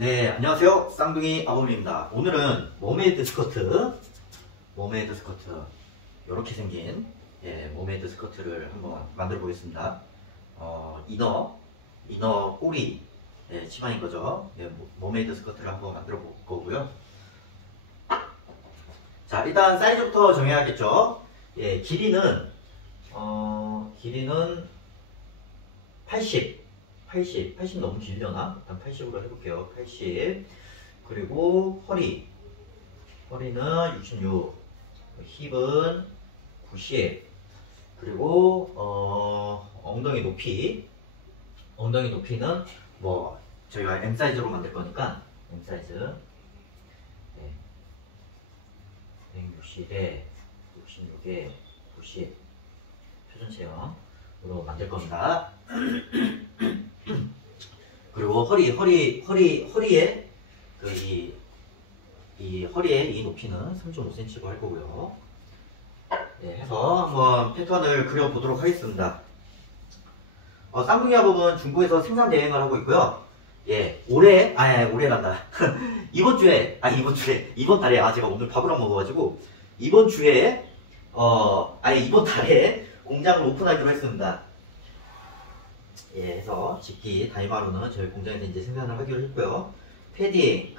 네, 안녕하세요. 쌍둥이 아범입니다. 오늘은 머메이드 스커트, 이렇게 생긴 머메이드 스커트를 한번 만들어 보겠습니다. 이너 꼬리 치마인 거죠. 머메이드 스커트를 한번 만들어 볼 거고요. 자, 일단 사이즈부터 정해야겠죠. 길이는 80 너무 길려나? 일단 80으로 해볼게요. 80. 그리고 허리는 66, 힙은 90. 그리고 엉덩이 높이는 뭐 저희가 M 사이즈로 만들 거니까 M 사이즈 160에 66에 90 표준 체형으로 만들 겁니다. 그리고 허리에 허리에 이 높이는 3.5cm로 할 거고요. 해서 한번 패턴을 그려 보도록 하겠습니다. 쌍둥이 아범은 중국에서 생산 대행을 하고 있고요. 올해란다. 이번 달에 제가 오늘 밥을 안 먹어가지고 이번 달에 공장을 오픈하기로 했습니다. 해서 직기 다이마루는 저희 공장에서 이제 생산을 하기로 했고요. 패딩,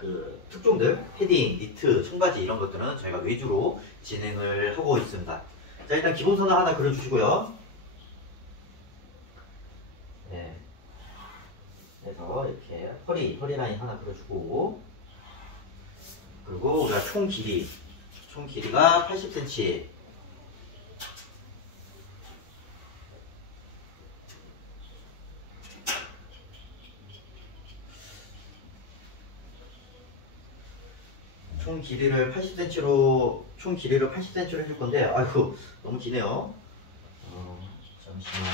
특종들, 패딩, 니트, 청바지 이런 것들은 저희가 외주로 진행을 하고 있습니다. 자, 일단 기본선을 하나 그려주시고요. 그래서 이렇게 허리 라인 하나 그려주고, 그리고 우리가 총 길이가 80cm. 총 길이를 80cm로 해줄 건데, 아이고, 너무 기네요. 잠시만.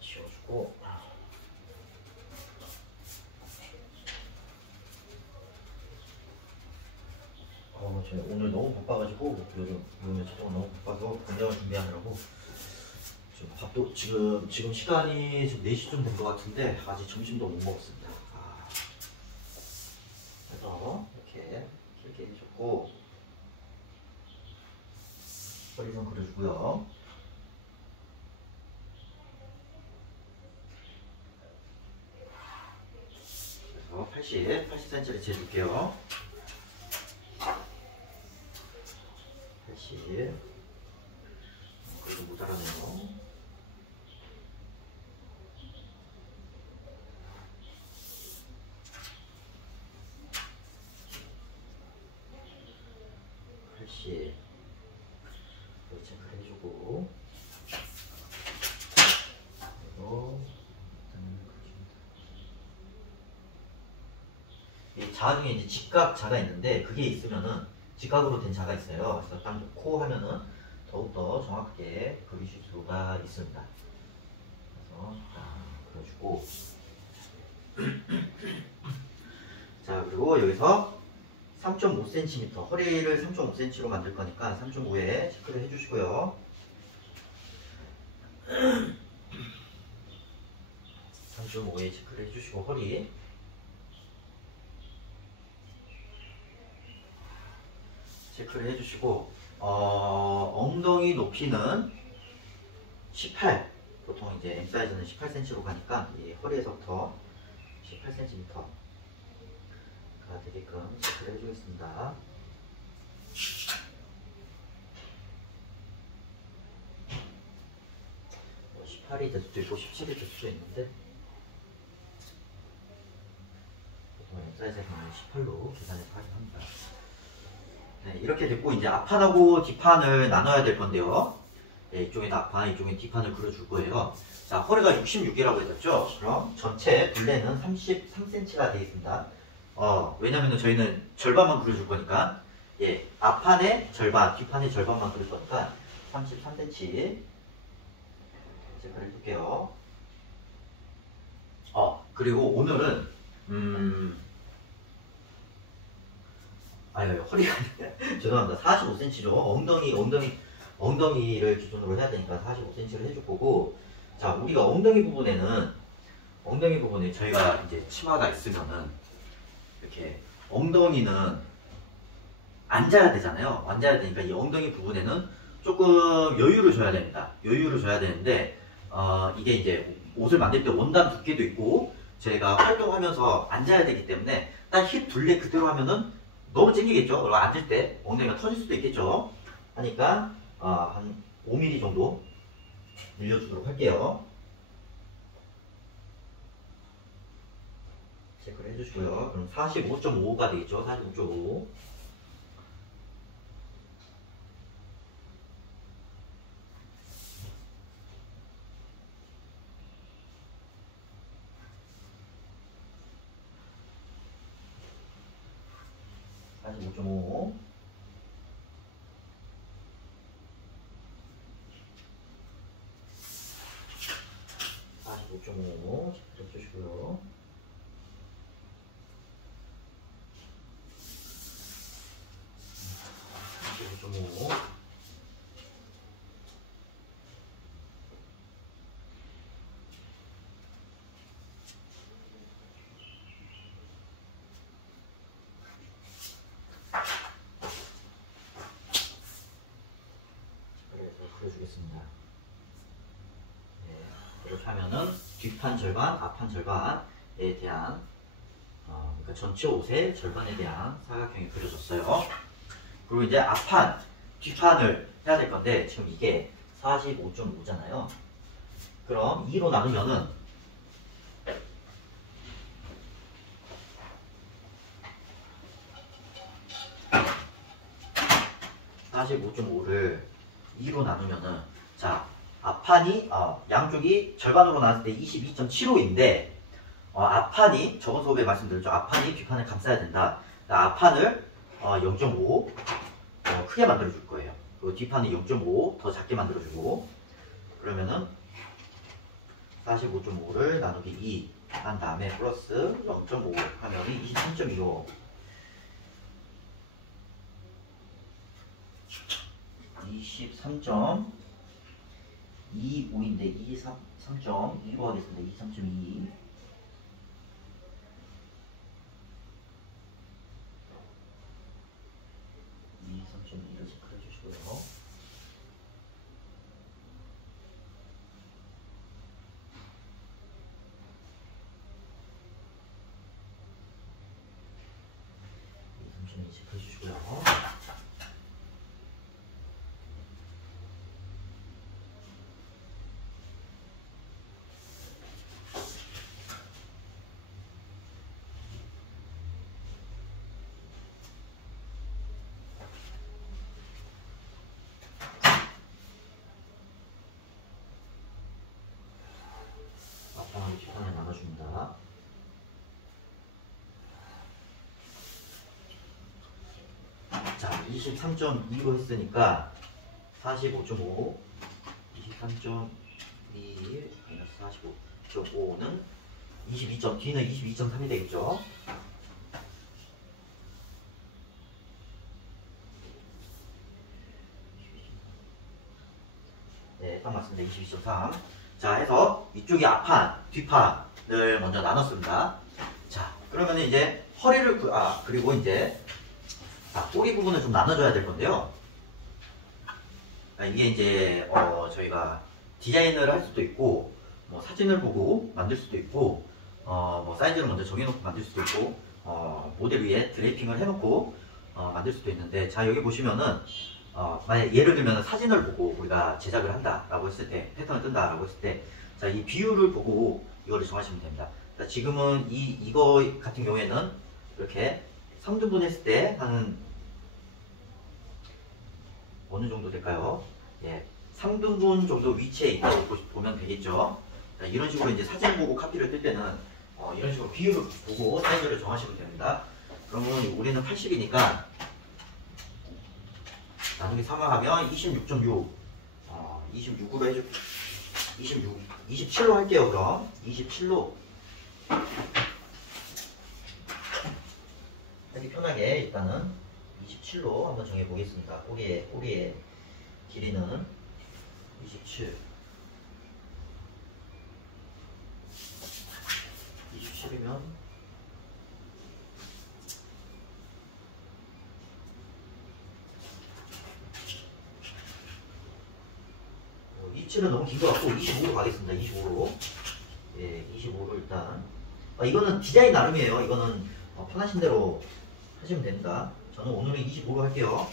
지워주고. 제가 오늘 너무 바빠가지고, 요즘 너무 바빠서 공장을 준비하느라고. 밥도 지금 시간이 지금 4시쯤 된 것 같은데 아직 점심도 못 먹었습니다. 그래서 이렇게 길게 해줬고 허리선 그려주고요. 그래서 80cm를 재줄게요. 80. 그래도 모자라네요. 80 체크를 해주고, 그리고 이 자 중에 이제 직각자가 있는데 그게 있으면은 직각으로 된 자가 있어요. 그래서 딱 놓고 하면은 더욱더 정확하게 그리실 수가 있습니다. 그래서 딱 그려주고 자, 그리고 여기서 3.5cm, 허리를 3.5cm로 만들 거니까 3.5에 체크를 해주시고요. 3.5에 체크를 해주시고, 허리 체크를 해주시고, 엉덩이 높이는 18, 보통 이제 M 사이즈는 18cm로 가니까 이 허리에서부터 18cm 되게끔 체크를 해주겠습니다. 18이 될 수도 있고 17이 될 수도 있는데 보통 사이즈는 18로 계산해서 하긴 합니다. 이렇게 됐고 이제 앞판하고 뒷판을 나눠야 될 건데요. 이쪽에 앞판, 이쪽에 뒷판을 그려줄 거예요. 자, 허리가 66이라고 했었죠. 그럼 전체 둘레는 33cm가 되겠습니다. 왜냐면은 저희는 절반만 그려줄 거니까, 앞판의 절반, 뒷판의 절반만 그릴 거니까 33cm 체크를 해줄게요. 그리고 오늘은 허리가 죄송합니다. 45cm죠. 엉덩이를 기준으로 해야 되니까 45cm를 해줄 거고, 자, 우리가 엉덩이 부분에 저희가 이제 치마가 있으면은 이렇게 엉덩이는 앉아야 되잖아요. 앉아야 되니까 이 엉덩이 부분에는 조금 여유를 줘야 됩니다. 여유를 줘야 되는데 이게 이제 옷을 만들 때 원단 두께도 있고 저희가 활동하면서 앉아야 되기 때문에 딱 힙 둘레 그대로 하면은 너무 찡기겠죠. 그리고 앉을 때 엉덩이가 터질 수도 있겠죠. 하니까 한 5mm 정도 늘려주도록 할게요. 체크를 해주시고요. 그럼 45.5가 되겠죠. 45.5. 다시 5.5. 다시 5.5 해주시고요. 5.5. 그려주겠습니다. 네, 이렇게 하면은 뒷판 절반, 앞판 절반에 대한 그러니까 전체 옷의 절반에 대한 사각형이 그려졌어요. 그리고 이제 앞판, 뒷판을 해야 될 건데 지금 이게 45.5잖아요. 그럼 2로 나누면은 45.5를 2로 나누면은 자 앞판이 양쪽이 절반으로 나눴을 때 22.75인데 앞판이 저번 수업에 말씀드렸죠. 앞판이 뒷판을 감싸야 된다. 그러니까 앞판을 0.5 크게 만들어 줄 거예요. 그리고 뒷판이 0.5 더 작게 만들어 주고 그러면은 45.5를 나누기 2 한 다음에 플러스 0.5 하면 23.25 23.25인데 23.25 하겠습니다. 23.2 23.2를 체크해 주시고요. 체크해 주시고요. 앞판을 뒷판에 나눠줍니다. 자, 23.2로 했으니까 45.5 23.2 45.5는 D는 22.3이 되겠죠. 네, 딱 맞습니다. 22.3. 자, 해서 이쪽이 앞판, 뒷판을 먼저 나눴습니다. 자, 그러면 이제 허리를 그리고 이제 꼬리 부분을 좀 나눠줘야 될 건데요. 이게 이제 저희가 디자인을 할 수도 있고 뭐 사진을 보고 만들 수도 있고 뭐 사이즈를 먼저 정해놓고 만들 수도 있고 모델 위에 드레이핑을 해놓고 만들 수도 있는데 자 여기 보시면은 만약 예를 들면 사진을 보고 우리가 제작을 한다라고 했을 때 패턴을 뜬다라고 했을 때 자 이 비율을 보고 이거를 정하시면 됩니다. 그러니까 지금은 이거 같은 경우에는 이렇게 3등분 했을 때 한 어느 정도 될까요? 예, 3등분 정도 위치에 있다고 보면 되겠죠. 자, 이런 식으로 이제 사진 보고 카피를 뜰 때는 이런 식으로 비율을 보고 사이즈를 정하시면 됩니다. 그러면 우리는 80이니까 나누기 3을 하면 26.6 26으로 해줄 27로 할게요. 그럼 27로 하기 편하게 일단은 27로 한번 정해 보겠습니다. 꼬리의 길이는 27 27이면 은 너무 긴 것 같고 25로 가겠습니다. 25로. 예, 25로 일단. 이거는 디자인 나름이에요. 이거는 편하신 대로 하시면 됩니다. 저는 오늘은 25로 할게요.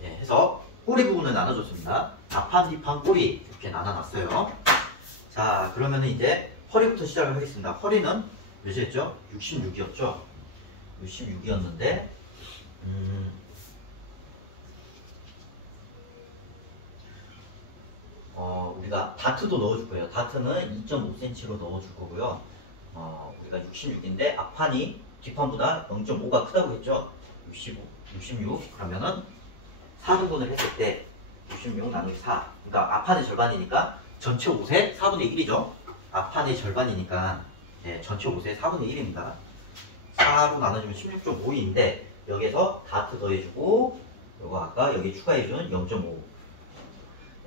해서 꼬리 부분을 나눠줬습니다. 앞판, 뒷판, 꼬리 이렇게 나눠놨어요. 자, 그러면은 이제 허리부터 시작을 하겠습니다. 허리는 몇이었죠? 66이었죠? 66이었는데 우리가 다트도 넣어줄 거예요. 다트는 2.5cm로 넣어줄 거고요. 우리가 66인데 앞판이 뒷판보다 0.5가 크다고 했죠? 66 그러면은 4등분을 했을 때 66 나누기 4 그러니까 앞판의 절반이니까 전체 옷의 4분의 1이죠. 앞판의 절반이니까 전체 옷의 4분의 1입니다. 4로 나눠주면 16.5인데 여기에서 다트 더해주고 요거 아까 여기 추가해준 0.5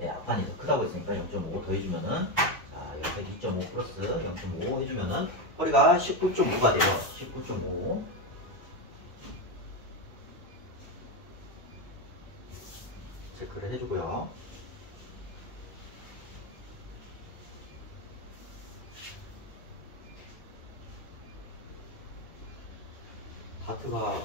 앞판이 더 크다고 했으니까 0.5 더해주면은 자 여기서 2.5 플러스 0.5 해주면은 허리가 19.5가 돼요. 19.5 체크를 해주고요. 다트가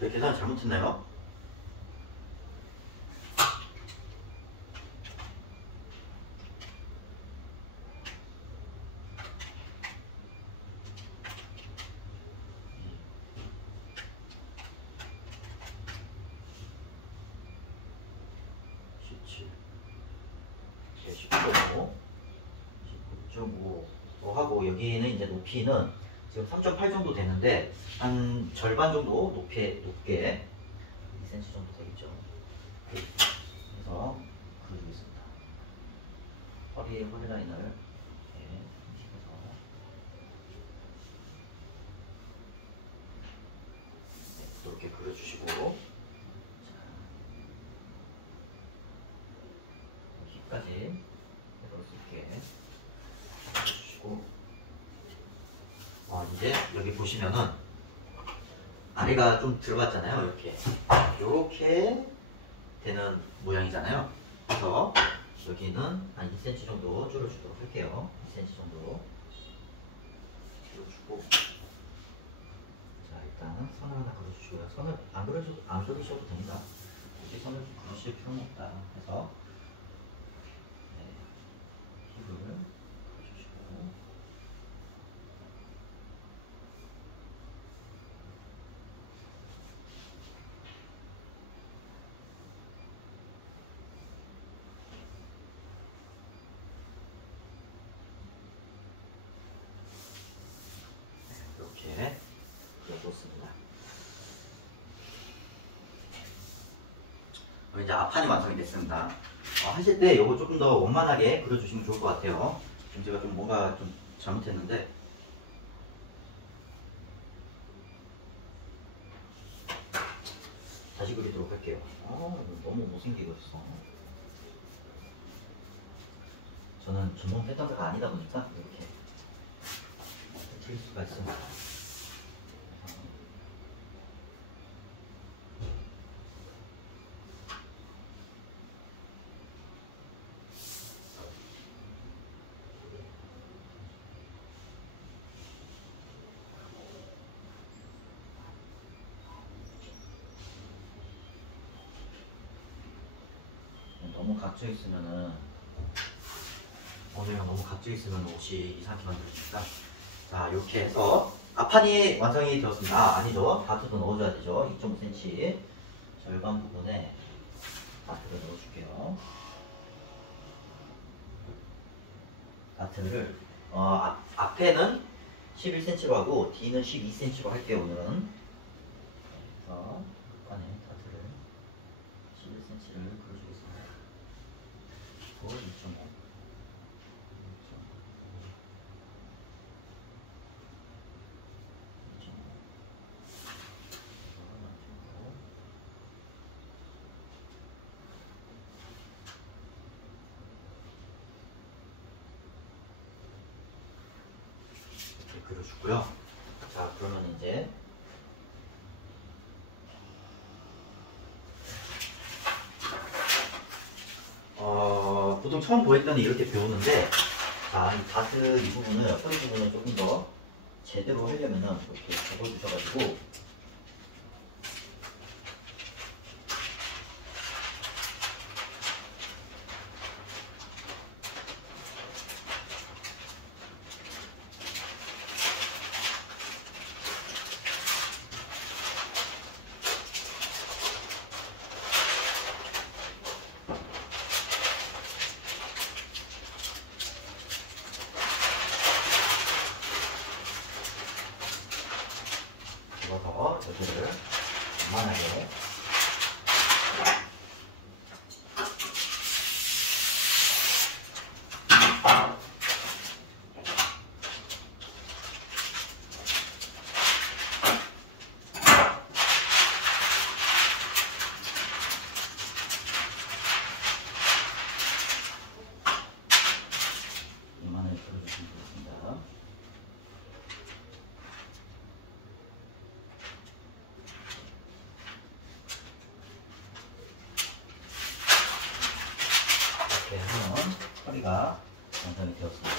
제 계산 잘못했나요? 하고 여기는 이제 높이는 지금 3.8 정도 되는데 한 절반 정도 높게 2cm 정도 되겠죠. 그래서 그려주겠습니다. 허리 라인을 이렇게 그려주시고 여기까지 해볼 수 있게 해주시고 이제 여기 보시면은 아래가 좀 들어갔잖아요. 이렇게 되는 모양이잖아요. 그래서 여기는 한 2cm 정도 줄여주도록 할게요. 2cm 정도 줄여주고 자 일단 선을 하나 그려주시고요. 선을 안 그리셔도 됩니다. 굳이 선을 그리실 필요는 없다 해서 힙을 그려주시고 이렇게 그려줬습니다. 이제 앞판이 완성이 됐습니다. 하실 때 이거 조금 더 원만하게 그려주시면 좋을 것 같아요. 지금 제가 좀 뭔가 좀 잘못했는데 다시 그리도록 할게요. 너무 못생기고 있어. 저는 전문 패턴가가 아니다 보니까 이렇게 틀릴 수가 있습니다. 너무 갇혀 있으면은 오늘은 너무 갇혀 있으면 옷이 이상하게 만들어집니다. 자 이렇게 해서 앞판이 완성이 되었습니다. 아니죠. 다트도 넣어줘야 되죠. 2.5cm 절반 부분에 다트를 넣어줄게요. 다트를 앞에는 11cm로 하고 뒤는 12cm로 할게요. 오늘은. 그래서 안에 다트를 11cm를 그려주겠습니다. 그리고 2.5 그려주고요. 자, 그러면 이제 보통 처음 보일 때는 이렇게 배우는데, 자, 이 다트 이 부분을, 허리 부분을 조금 더 제대로 하려면은 이렇게 접어주셔가지고, 접어서 여기를 만만하게 이만하게 그려주시면 되겠습니다. 이렇게 하면 허리가 완성이 되었습니다.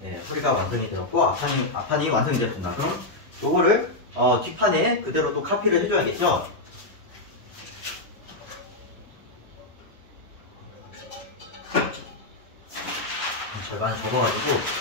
네, 허리가 완성이 되었고 앞판이 완성이 되었습니다. 그럼 요거를 뒷판에 그대로 또 카피를 해줘야겠죠? 절반 접어가지고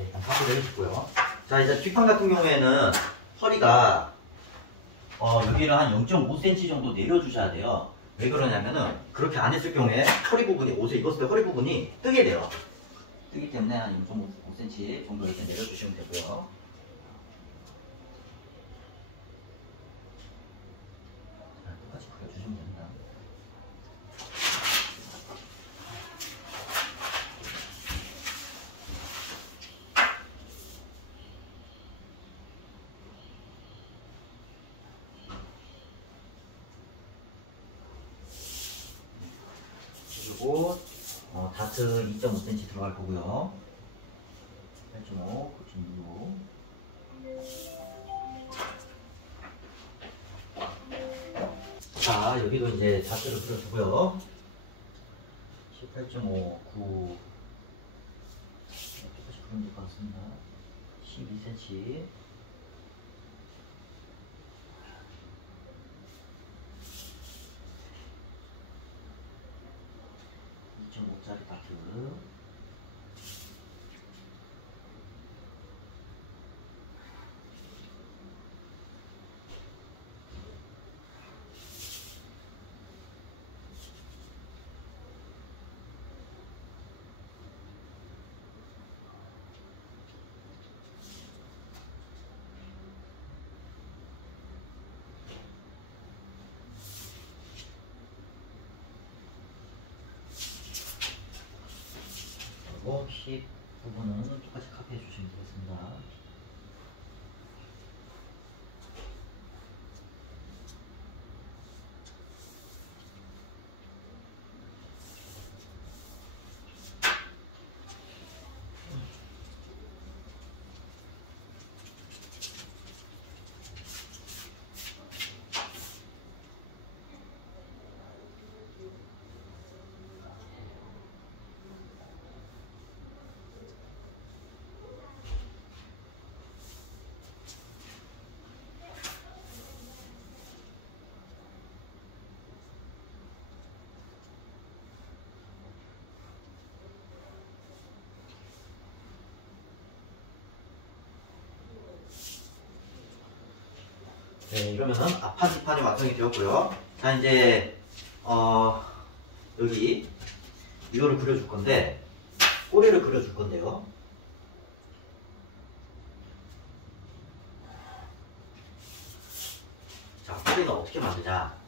일단 카피를 해주고요. 자, 이제 뒷판 같은 경우에는 허리가 여기를 한 0.5cm 정도 내려주셔야 돼요. 왜 그러냐면은 그렇게 안 했을 경우에 허리 부분이 옷을 입었을 때 허리 부분이 뜨게 돼요. 뜨기 때문에 한 0.5cm 정도 이렇게 내려주시면 되고요. 자, 똑같이 그려주시면 됩니다. 그리고 다트 2.5cm 들어갈 거고요. 8.5, 9.6. 자, 여기도 이제 다트를 그려주고요. 18.5, 9. 똑같이 그리면 될 것 같습니다. 12cm. 2.5짜리 다트. 팁 부분은 똑같이 카피해 주시면 되겠습니다. 네, 이러면은 앞판 뒷판이 완성이 되었고요. 자, 이제 여기 이거를 그려줄 건데 꼬리를 그려줄 건데요. 자, 꼬리는 어떻게 만드냐?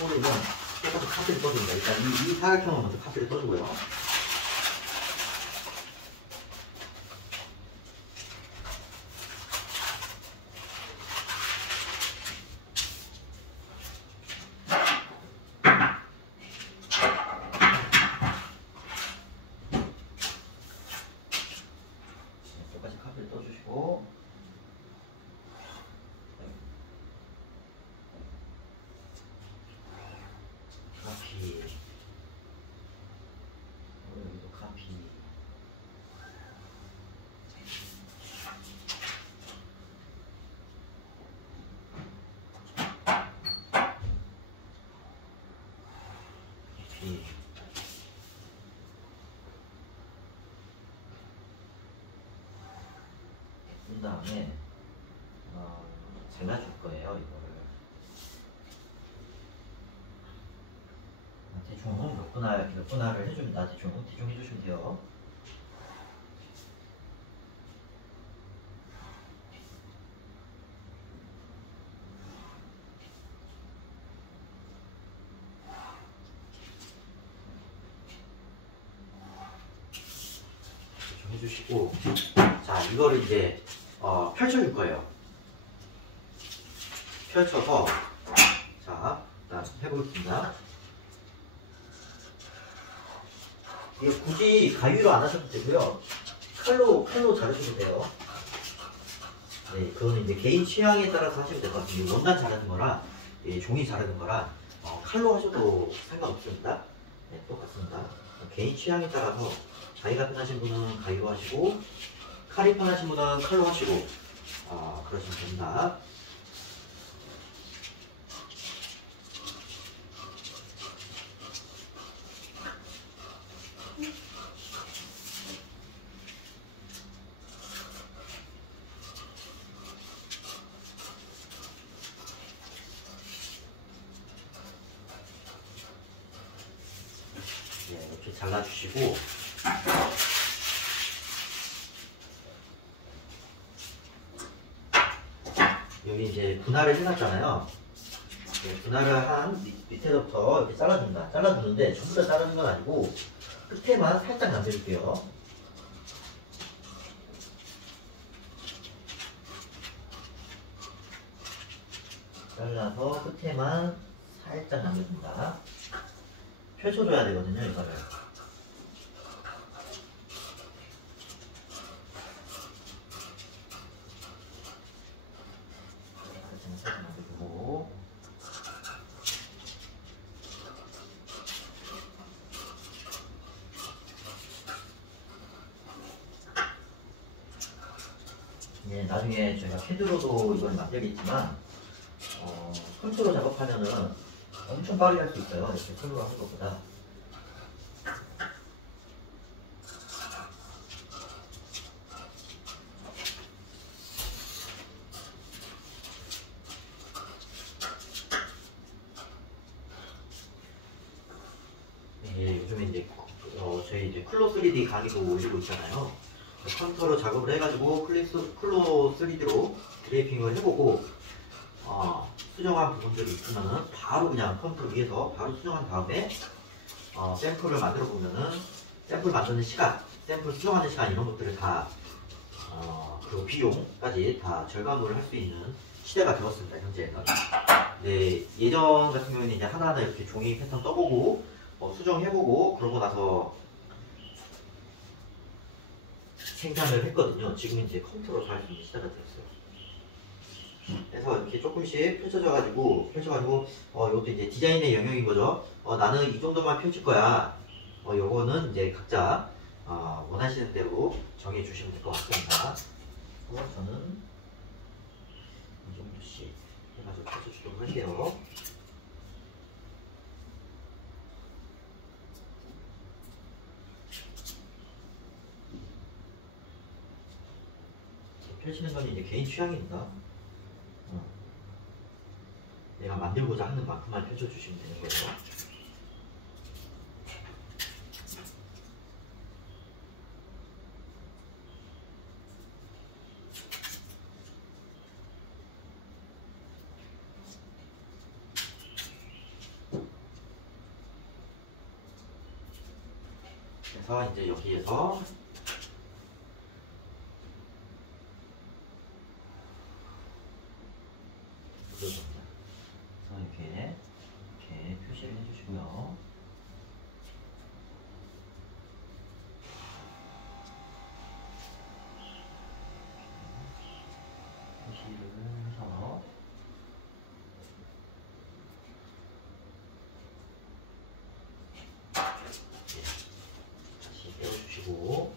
꼬리는 똑같이 카피를 떠줍니다. 일단 이 사각형을 먼저 카피를 떠주고요. 똑같이 카피를 떠주시고 카피, 여기도 카피. 카피. 그 다음에 잘라줄 거예요, 이거를. 대충 몇 분할을 해줍니다. 대충 해주시면 돼요. 대충 해주시고, 자, 이거를 이제 펼쳐줄 거예요. 펼쳐서, 자, 일단 해보겠습니다. 이게 굳이 가위로 안 하셔도 되고요. 칼로 자르셔도 돼요. 네, 그거는 이제 개인 취향에 따라서 하시면 될 것 같은데, 원단 자르는 거랑 종이 자르는 거랑 칼로 하셔도 상관없습니다. 네, 똑같습니다. 개인 취향에 따라서 자기가 편하신 분은 가위로 하시고, 칼이 편하신 분은 칼로 하시고, 그러시면 됩니다. 네, 이렇게 잘라주시고, 여기 이제 분할을 해놨잖아요. 네, 분할을 한 밑에서부터 이렇게 잘라줍니다. 잘라주는데 전부 다 자르는 건 아니고 끝에만 살짝 남겨줄게요. 잘라서 끝에만 살짝 남겨줍니다. 펼쳐줘야 되거든요, 이거를. 살짝 남겨주고. 네, 나중에 저희가 캐드로도 이걸 만들겠지만, 컬트로 작업하면은 엄청 빠르게 할 수 있어요. 이렇게 클로로 하는 것보다. 네, 요즘에 이제 저희 이제 클로 3D 강의도 올리고 있잖아요. 컴퓨터로 작업을 해가지고 클로 3D로 그래핑을 해보고 수정한 부분들이 있으면은 바로 그냥 컴퓨터 위에서 바로 수정한 다음에 샘플을 만들어 보면은 샘플 만드는 시간, 샘플 수정하는 시간 이런 것들을 다 그리고 비용까지 다 절감을 할 수 있는 시대가 되었습니다. 현재는. 네, 예전 같은 경우에는 이제 하나하나 이렇게 종이 패턴 떠보고 수정해보고 그러고 나서 생산을 했거든요. 지금 이제 컴퓨터로 할 수 있는 시대가 되었어요. 그래서 이렇게 조금씩 펼쳐가지고 이것도 이제 디자인의 영역인 거죠. 나는 이 정도만 펼칠 거야. 요거는 이제 각자 원하시는 대로 정해 주시면 될 것 같습니다. 저는 이 정도씩 해가지고 펼쳐주도록 할게요. 펼치는 건 이제 개인 취향입니다. 내가 만들고자 하는 만큼만 펼쳐주시면 되는 거예요. 그래서 이제 여기에서 이렇게 표시를 해주시고요. 표시를 해서 다시 떼어주시고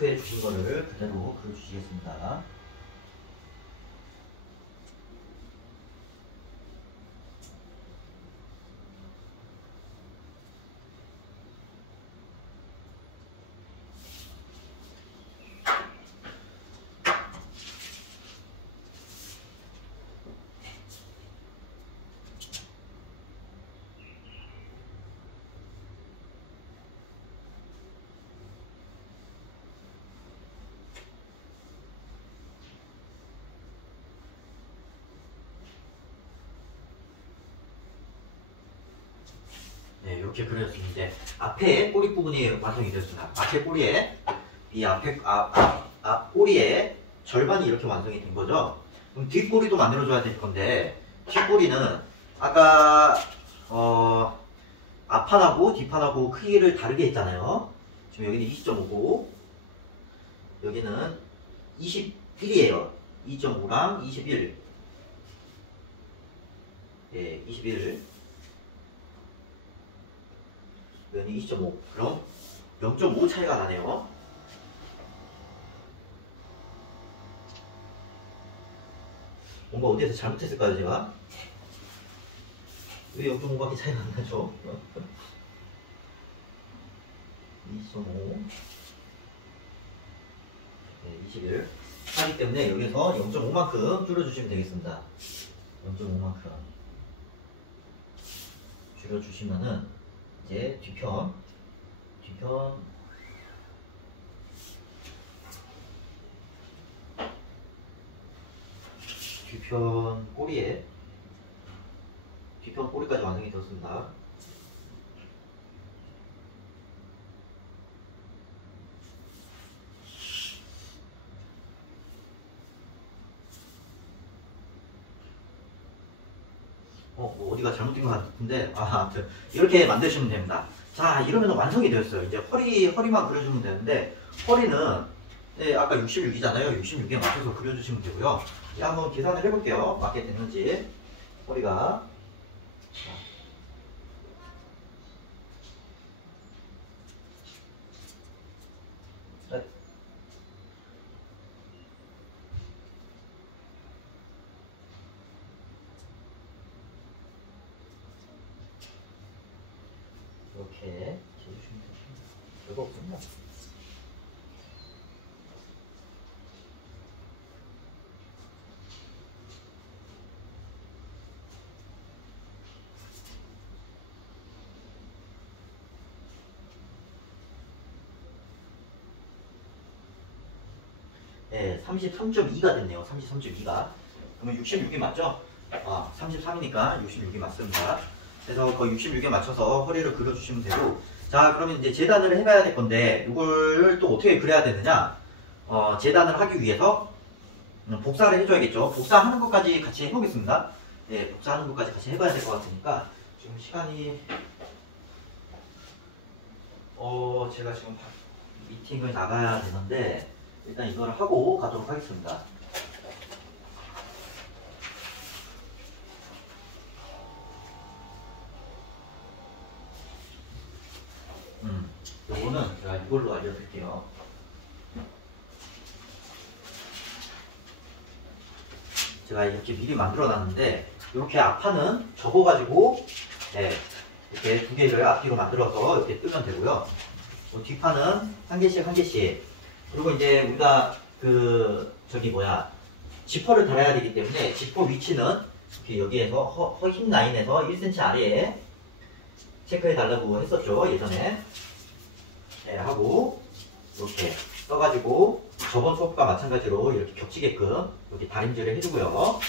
체크해 주신 거를 그대로 그려주시겠습니다. 네, 이렇게 그려졌습니다. 이제 앞에 꼬리 부분이 완성이 되었습니다. 앞에 꼬리에 이 앞에 꼬리에 절반이 이렇게 완성이 된 거죠. 그럼 뒷꼬리도 만들어줘야 될 건데 뒷꼬리는 아까 앞판하고 뒷판하고 크기를 다르게 했잖아요. 지금 여기는 20.5고 여기는 21이에요. 2.5랑 21. 예, 21. 여기는 2.5. 그럼 0.5 차이가 나네요. 뭔가 어디에서 잘못했을까요, 제가? 왜 0.5밖에 차이가 안 나죠? 2.5. 네, 21. 하기 때문에 여기서 0.5만큼 줄여주시면 되겠습니다. 0.5만큼 줄여주시면은 이제 뒤편 꼬리까지 완성이 되었습니다. 뭐 어디가 잘못된 것 같은데, 이렇게 만드시면 됩니다. 자, 이러면 완성이 되었어요. 이제 허리만 그려주면 되는데, 허리는, 네, 아까 66이잖아요. 66에 맞춰서 그려주시면 되고요. 한번 계산을 해볼게요. 맞게 됐는지. 허리가. 네. 이렇게 재주시면 됩니다. 별거 없습니다. 네, 33.2가 됐네요. 33.2가. 그러면 66이 맞죠? 33이니까 66이 맞습니다. 그래서 그 66에 맞춰서 허리를 그려주시면 되고, 자, 그러면 이제 재단을 해봐야 될 건데, 이걸 또 어떻게 그려야 되느냐? 재단을 하기 위해서 복사를 해줘야겠죠. 복사하는 것까지 같이 해보겠습니다. 네, 복사하는 것까지 같이 해봐야 될 것 같으니까, 지금 시간이, 제가 지금 미팅을 나가야 되는데, 일단 이걸 하고 가도록 하겠습니다. 요거는 제가 이걸로 알려드릴게요. 제가 이렇게 미리 만들어 놨는데, 이렇게 앞판은 접어가지고, 네, 이렇게 두 개를 앞뒤로 만들어서 이렇게 뜨면 되고요. 뒷판은 한 개씩 한 개씩. 그리고 이제 우리가 지퍼를 달아야 되기 때문에 지퍼 위치는 이렇게 여기에서 허힙 라인에서 1cm 아래에 체크해 달라고 했었죠, 예전에. 네, 하고 이렇게 써가지고 저번 수업과 마찬가지로 이렇게 겹치게끔 이렇게 다림질을 해주고요.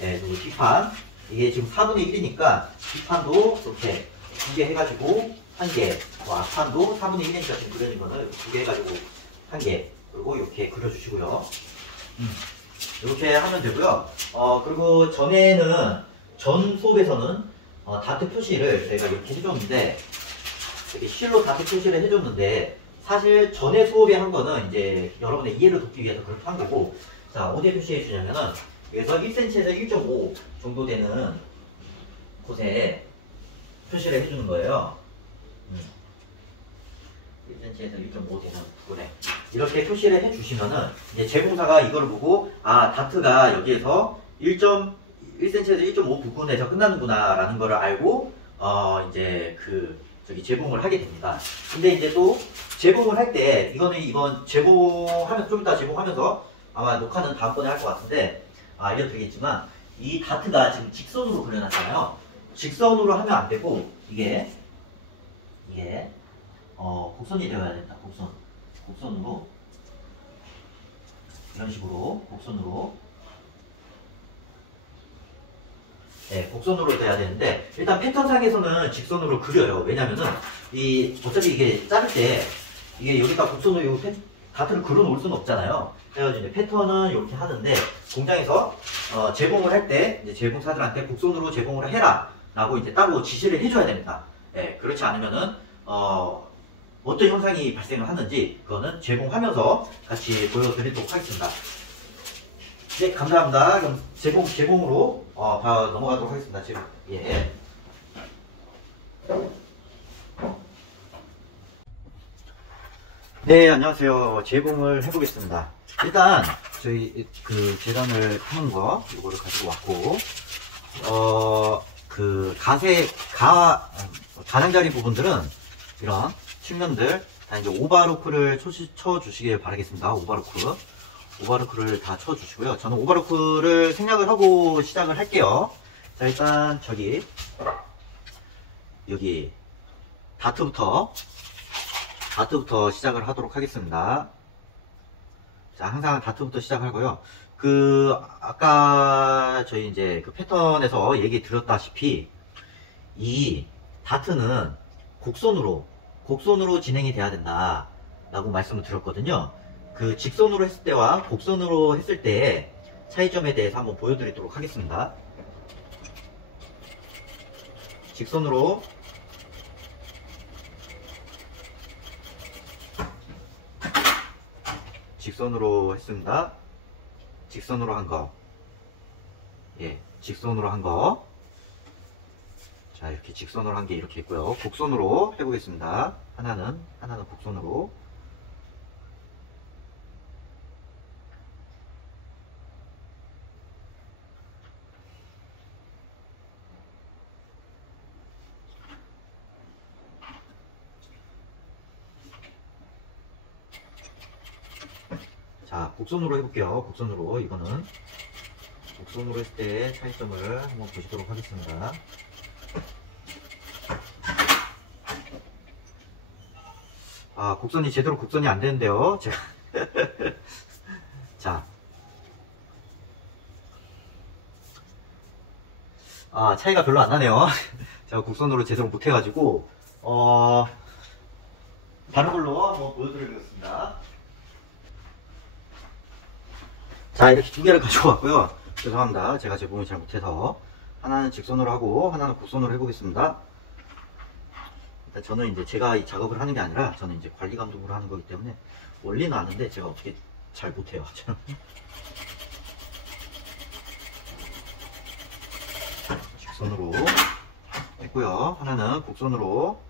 네, 그리고 뒷판, 이게 지금 4분의 1이니까 뒷판도 이렇게 두 개 해가지고 한 개, 앞판도 4분의 1이니까 지금 그려진 거는 두 개 해가지고 한 개, 그리고 이렇게 그려주시고요. 이렇게 하면 되고요. 그리고 전 수업에서는 다트 표시를 저희가 이렇게 해줬는데, 이렇게 실로 다트 표시를 해줬는데, 사실 전에 수업에 한 거는 이제 여러분의 이해를 돕기 위해서 그렇게 한 거고, 자, 어디에 표시해 주냐면은, 여기서 1cm에서 1.5 정도 되는 곳에 표시를 해주는 거예요. 1cm에서 1.5 되는 부분에 이렇게 표시를 해주시면은 이제 제공사가 이걸 보고 다트가 여기에서 1cm에서 1.5 부분에서 끝나는구나 라는 거를 알고 이제 제공을 하게 됩니다. 근데 이제 또 제공을 할 때 이번 제공하면 좀 이따 제공하면서 아마 녹화는 다음번에 할 것 같은데 알려드리겠지만, 이 다트가 지금 직선으로 그려놨잖아요. 직선으로 하면 안 되고 이게 곡선이 되어야 된다. 곡선으로 이런 식으로 곡선으로 돼야 되는데, 일단 패턴상에서는 직선으로 그려요. 왜냐면은 어차피 이게 자를 때 이게 여기다 곡선으로 다트를 그려 놓을 수는 없잖아요. 그래가지고 이제 패턴은 이렇게 하는데, 공장에서 제공을 할 때 이제 제공사들한테 곡선으로 제공을 해라 라고 이제 따로 지시를 해줘야 됩니다. 그렇지 않으면은 어떤 현상이 발생을 하는지 그거는 제공하면서 같이 보여드리도록 하겠습니다. 네, 감사합니다. 그럼 제공으로 다 넘어가도록 하겠습니다. 지금 네, 안녕하세요. 제공을 해보겠습니다. 일단 저희 재단을 하는 거 이거를 가지고 왔고, 가장자리 부분들은 이런 측면들 다 이제 오바로크를 쳐주시길 바라겠습니다. 오바로크를 다 쳐주시고요. 저는 오바로크를 생략을 하고 시작을 할게요. 자, 일단 여기 다트부터 시작을 하도록 하겠습니다. 자, 항상 다트부터 시작하고요. 아까 저희 이제 패턴에서 얘기 드렸다시피 이 다트는 곡선으로 진행이 돼야 된다 라고 말씀을 드렸거든요. 직선으로 했을 때와 곡선으로 했을 때의 차이점에 대해서 한번 보여드리도록 하겠습니다. 직선으로 했습니다. 직선으로 한 거. 직선으로 한 거. 자, 이렇게 직선으로 한 게 이렇게 있고요. 곡선으로 해보겠습니다. 하나는 곡선으로. 자, 곡선으로 해볼게요. 곡선으로. 이거는 곡선으로 했을 때 차이점을 한번 보시도록 하겠습니다. 아, 곡선이 제대로 곡선이 안 되는데요. 제가 자, 아, 차이가 별로 안 나네요. 제가 곡선으로 제대로 못 해가지고 다른 걸로 한번 보여드리겠습니다. 자, 이렇게 두 개를 가지고 왔고요. 죄송합니다. 제가 제공을 잘 못해서. 하나는 직선으로 하고 하나는 곡선으로 해보겠습니다. 일단 저는 이제 제가 이 작업을 하는 게 아니라 저는 이제 관리 감독으로 하는 거기 때문에 원리는 아는데 제가 어떻게 잘 못해요. 직선으로 했고요. 하나는 곡선으로.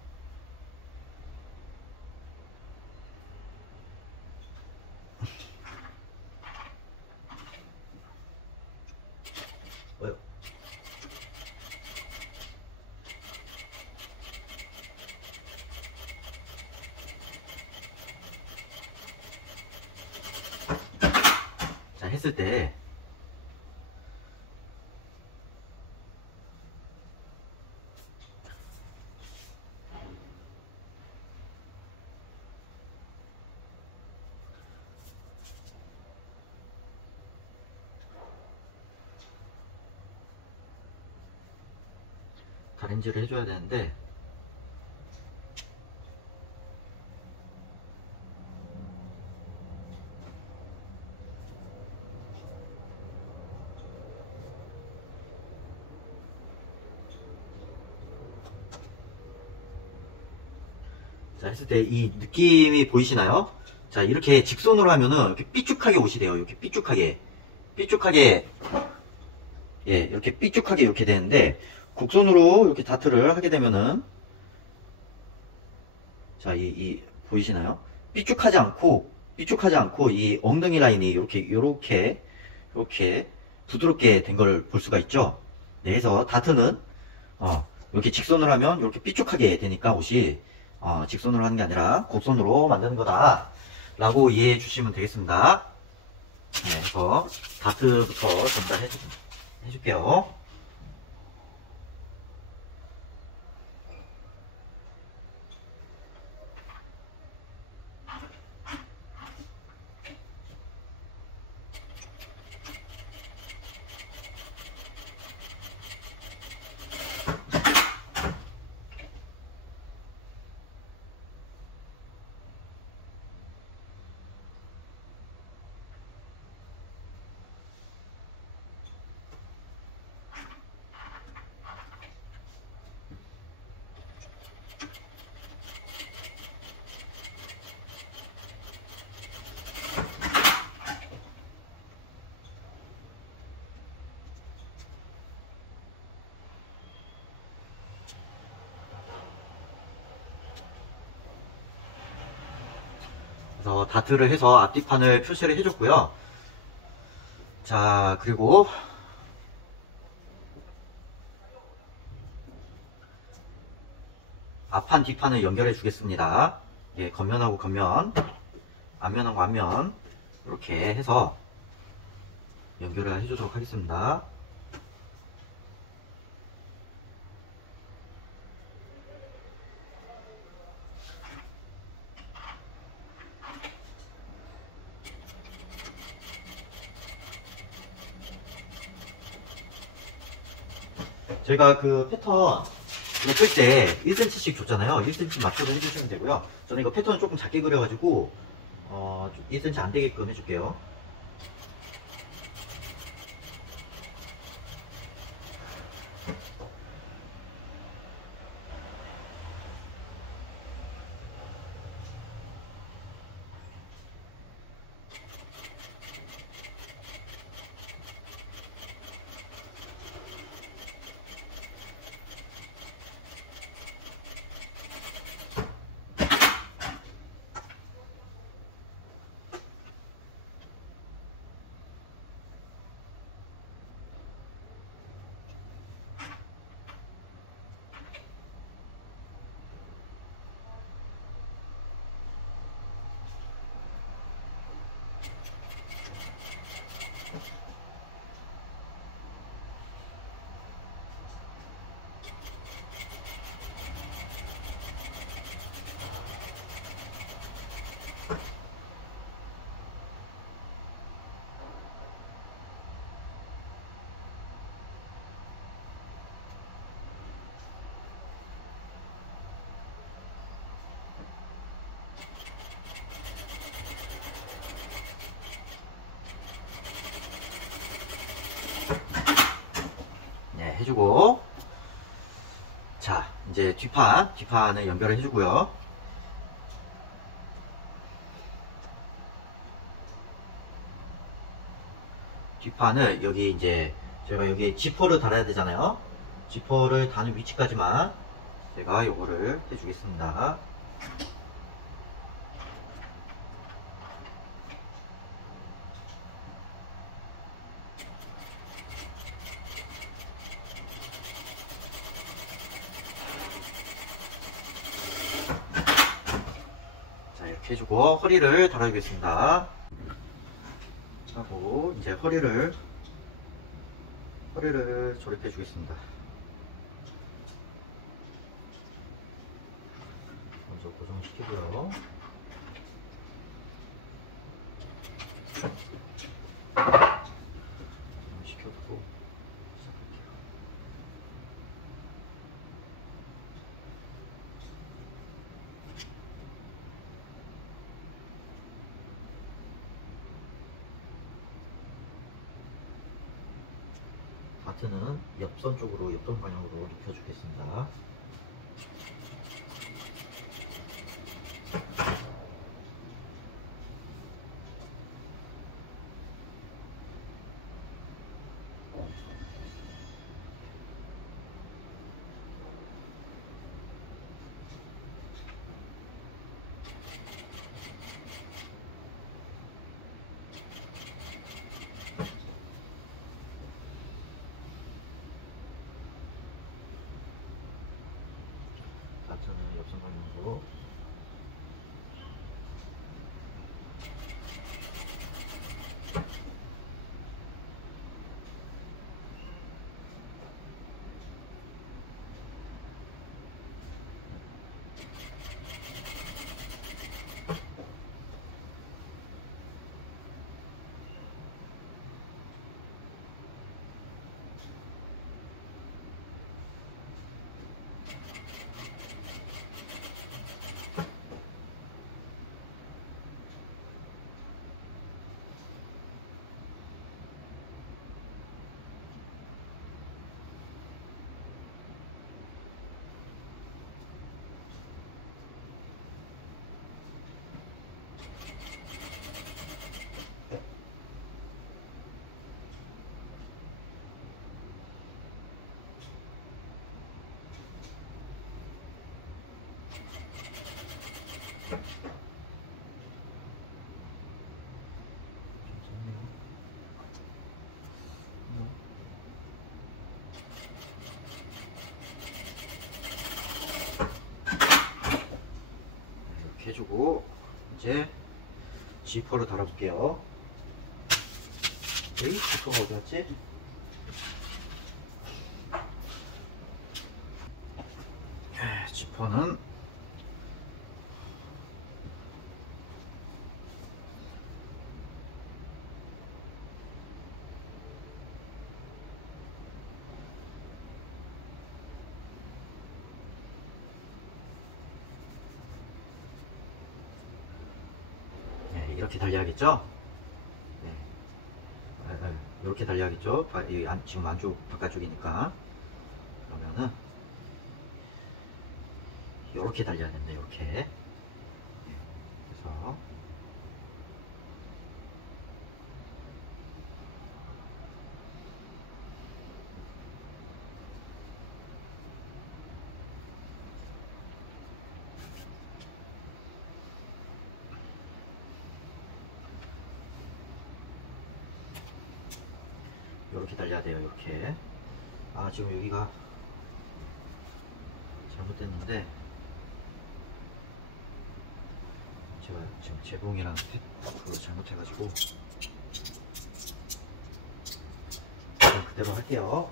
자, 했을 때 가렌지를 해줘야 되는데 자, 했을 때 이 느낌이 보이시나요? 자, 이렇게 직선으로 하면은 이렇게 삐쭉하게 옷이 돼요. 이렇게 삐쭉하게 예, 이렇게 삐쭉하게 이렇게 되는데 곡선으로 이렇게 다트를 하게 되면은 자, 이 보이시나요? 삐쭉하지 않고 이 엉덩이 라인이 이렇게 부드럽게 된 걸 볼 수가 있죠. 네, 그래서 다트는 이렇게 직선으로 하면 이렇게 삐쭉하게 되니까 옷이 직선으로 하는 게 아니라 곡선으로 만드는 거다 라고 이해해 주시면 되겠습니다. 네, 그래서 다트부터 전달해 줄게요. 그래서 다트를 해서 앞뒤판을 표시를 해줬고요. 자, 그리고 앞판 뒷판을 연결해 주겠습니다. 예, 겉면하고 겉면, 앞면하고 앞면 이렇게 해서 연결을 해주도록 하겠습니다. 저희가 그 패턴 이거 끌 때 1cm씩 줬잖아요. 1cm 맞춰서 해주시면 되고요. 저는 이거 패턴을 조금 작게 그려가지고 1cm 안 되게끔 해줄게요. 해주고, 자, 이제 뒷판을 연결을 해주고요. 뒷판을 여기 이제 제가 여기 지퍼를 달아야 되잖아요. 지퍼를 다는 위치까지만 제가 요거를 해주겠습니다. 자, 이렇게 해주고 허리를 달아주겠습니다. 하고 이제 허리를 조립해 주겠습니다. 먼저 고정시키고요. 시켜두고 시작할게요. 바트는 옆선 쪽으로, 옆선 방향으로 눕혀주겠습니다. 바트는 옆선 방향으로. 이렇게 해주고 이제 지퍼를 달아볼게요. 여기 지퍼가 어디 갔지? 지퍼는 이렇게 달려야겠죠? 네. 이렇게 달려야겠죠? 지금 안쪽 바깥쪽이니까. 그러면은 이렇게 달려야 됩니다. 이렇게. 네. 그래서 이렇게 달려야 돼요. 이렇게. 아, 지금 여기가 잘못됐는데 제가 지금 재봉이랑 그거 잘못해가지고 그냥 그대로 할게요.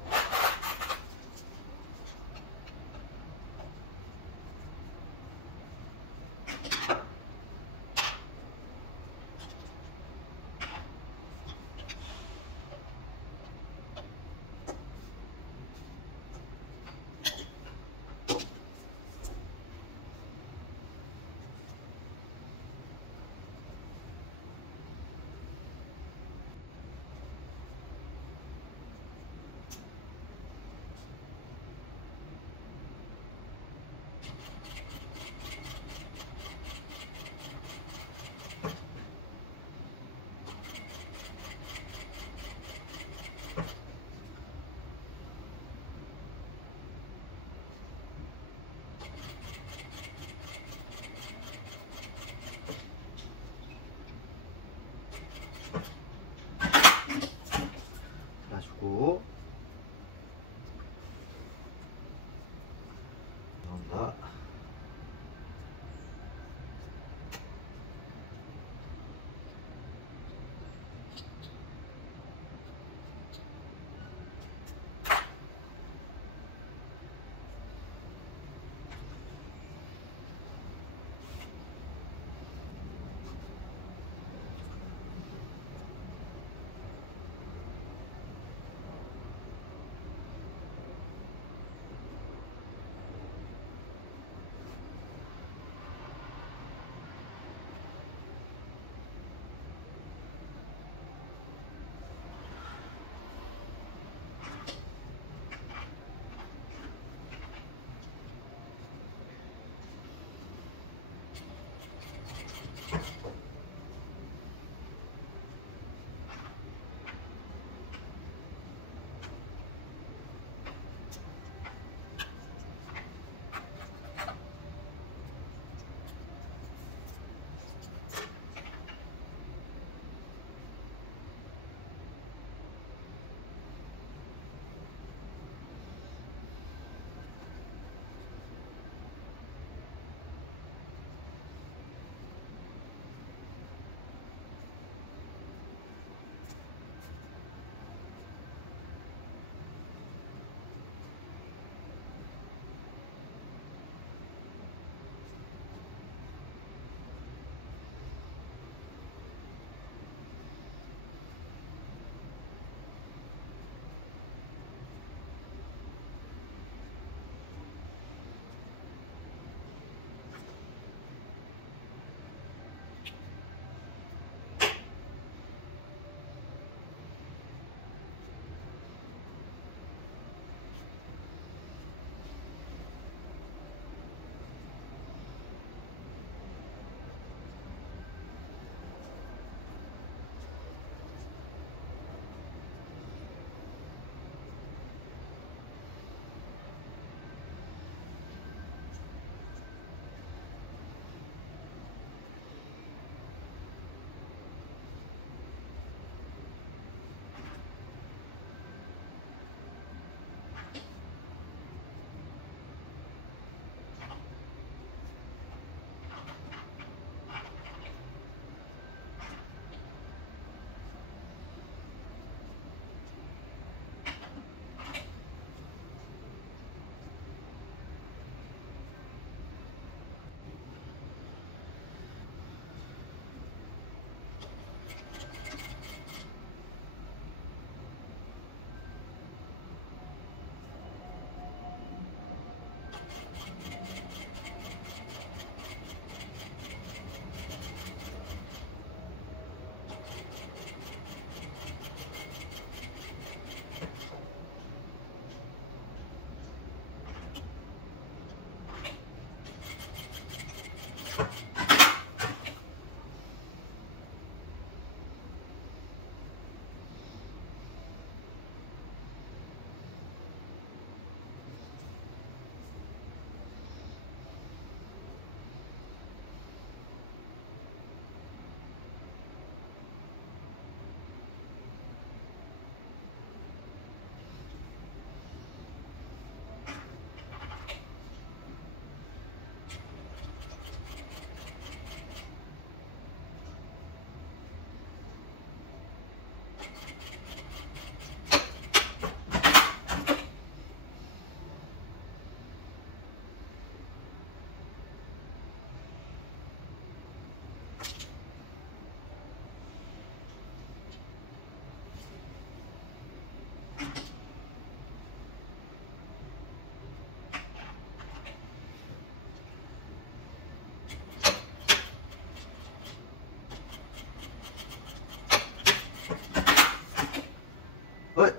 어이.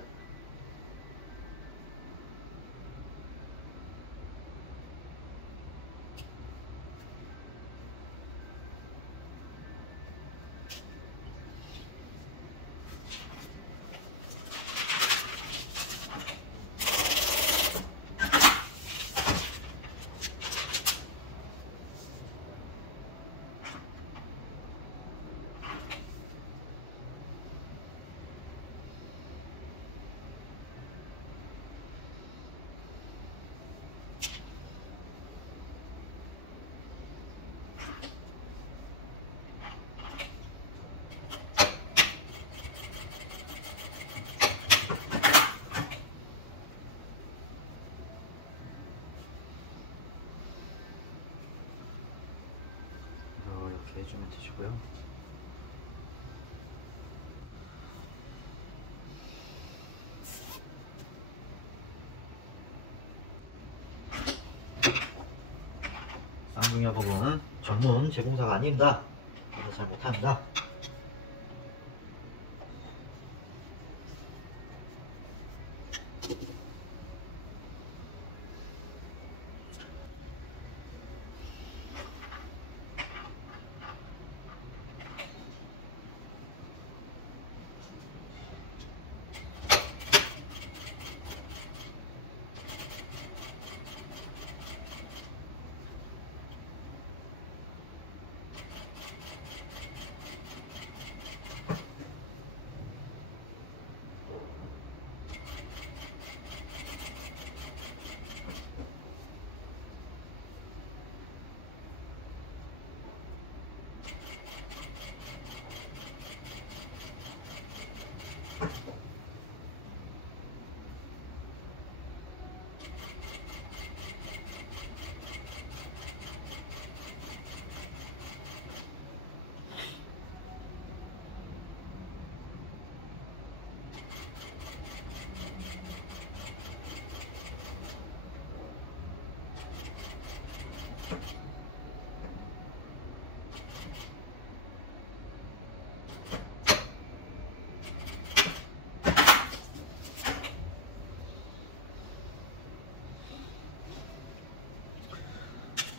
이렇게 해주면 되시고요. 쌍둥이화법은 전문 제공사가 아닙니다. 그래서 잘 못합니다.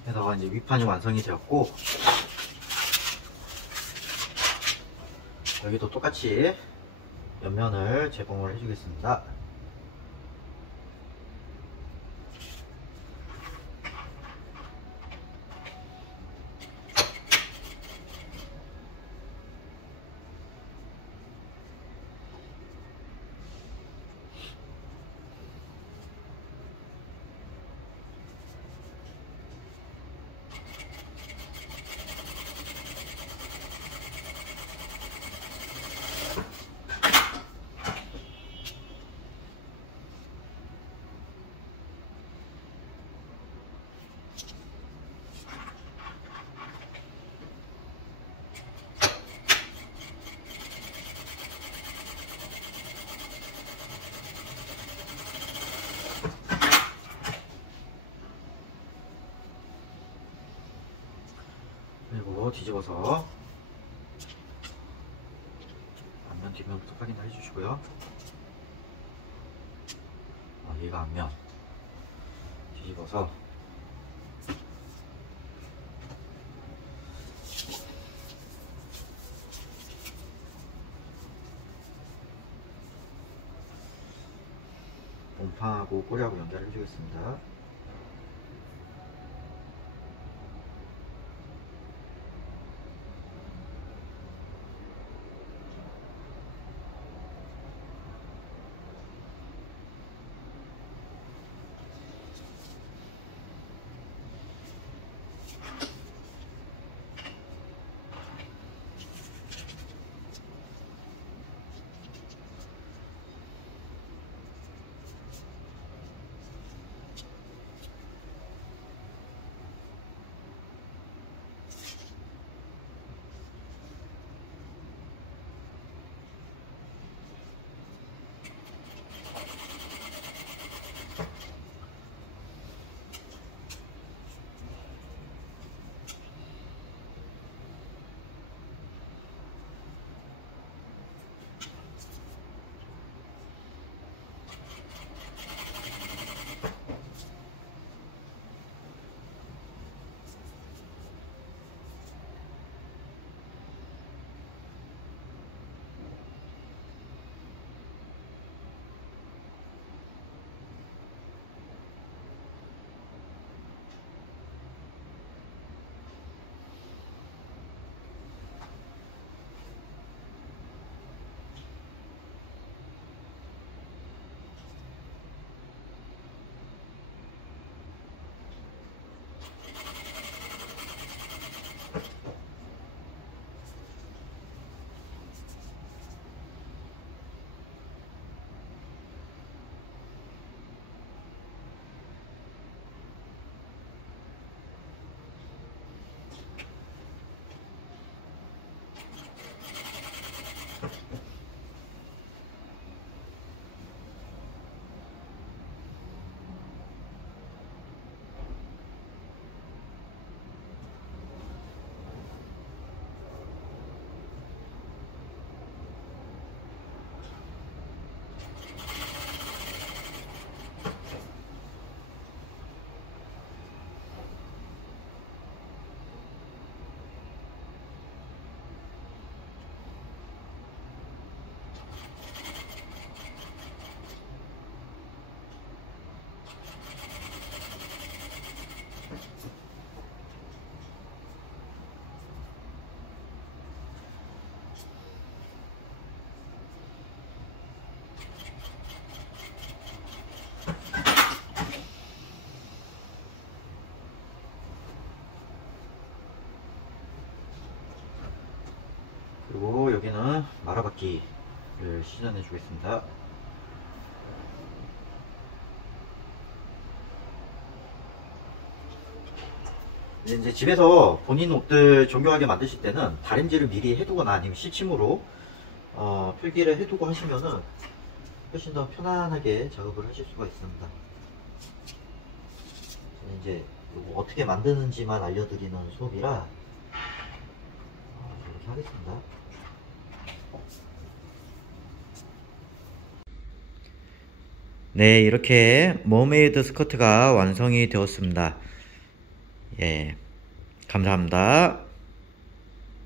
게다가 이제 윗판이 완성이 되었고, 여기도 똑같이 옆면을 재봉을 해주겠습니다. 그리고 뒤집어서 앞면 뒷면부터 확인을 해주시고요. 얘가 앞면 뒤집어서 몸판하고 꼬리하고 연결해 주겠습니다. 그리고 여기는 말아받기를 시전해 주겠습니다. 이제 집에서 본인 옷들 정교하게 만드실 때는 다림질을 미리 해두거나 아니면 시침으로 필기를 해두고 하시면은 훨씬 더 편안하게 작업을 하실 수가 있습니다. 이제 이거 어떻게 만드는지만 알려드리는 수업이라 이렇게 하겠습니다. 네, 이렇게 머메이드 스커트가 완성이 되었습니다. 예, 감사합니다.